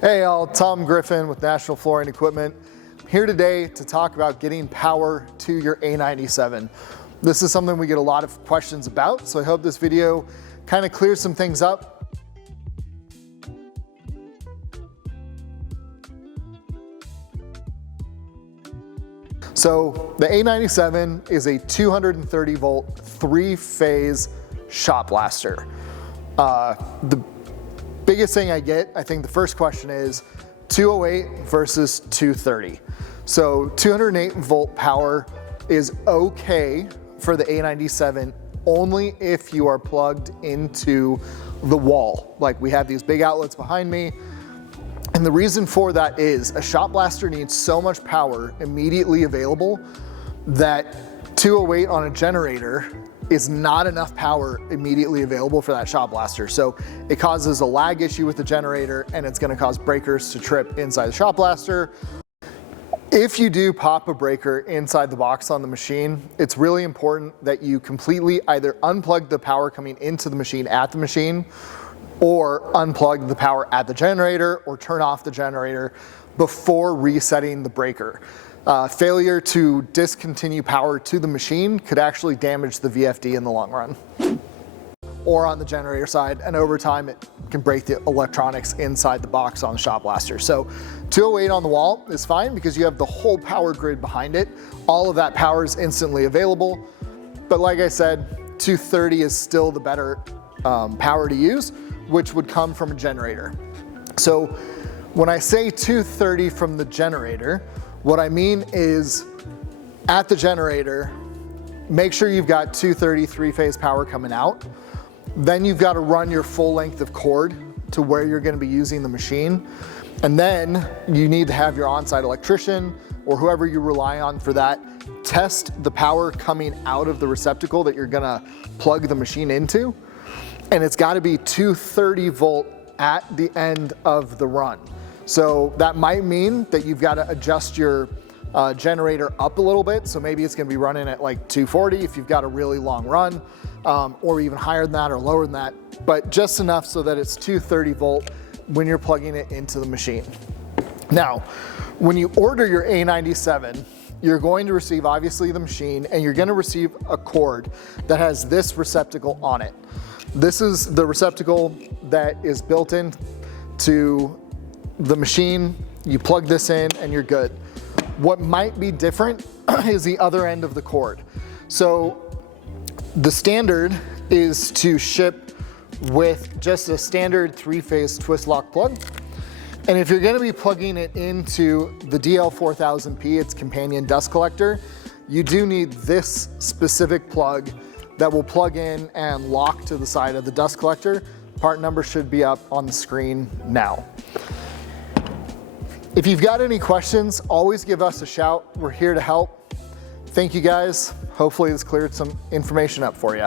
Hey all, Tom Griffin with National Flooring Equipment. I'm here today to talk about getting power to your A97. This is something we get a lot of questions about, so I hope this video kind of clears some things up. So the A97 is a 230 volt, 3-phase shot blaster. The biggest thing I get, I think the first question is 208 versus 230. So 208 volt power is okay for the A97 only if you are plugged into the wall. Like we have these big outlets behind me. And the reason for that is a shot blaster needs so much power immediately available that 208 on a generator is not enough power immediately available for that shot blaster. So it causes a lag issue with the generator and it's gonna cause breakers to trip inside the shot blaster. If you do pop a breaker inside the box on the machine, it's really important that you completely either unplug the power coming into the machine at the machine or unplug the power at the generator or turn off the generator before resetting the breaker. Failure to discontinue power to the machine could actually damage the VFD in the long run. Or on the generator side, and over time it can break the electronics inside the box on the shot blaster. So 208 on the wall is fine because you have the whole power grid behind it. All of that power is instantly available. But like I said, 230 is still the better power to use, which would come from a generator. So when I say 230 from the generator, what I mean is at the generator, make sure you've got 230 3-phase power coming out. Then you've got to run your full length of cord to where you're going to be using the machine. And then you need to have your on-site electrician or whoever you rely on for that test the power coming out of the receptacle that you're going to plug the machine into. And it's got to be 230 volt at the end of the run. So that might mean that you've got to adjust your generator up a little bit. So maybe it's going to be running at like 240 if you've got a really long run, or even higher than that or lower than that, but just enough so that it's 230 volt when you're plugging it into the machine. Now, when you order your A97, you're going to receive obviously the machine and you're going to receive a cord that has this receptacle on it. This is the receptacle that is built in to the machine. You plug this in and you're good. What might be different is the other end of the cord. So the standard is to ship with just a standard 3-phase twist lock plug. And if you're gonna be plugging it into the DL4000P, its companion dust collector, you do need this specific plug that will plug in and lock to the side of the dust collector. Part number should be up on the screen now. If you've got any questions, always give us a shout. We're here to help. Thank you guys. Hopefully this cleared some information up for you.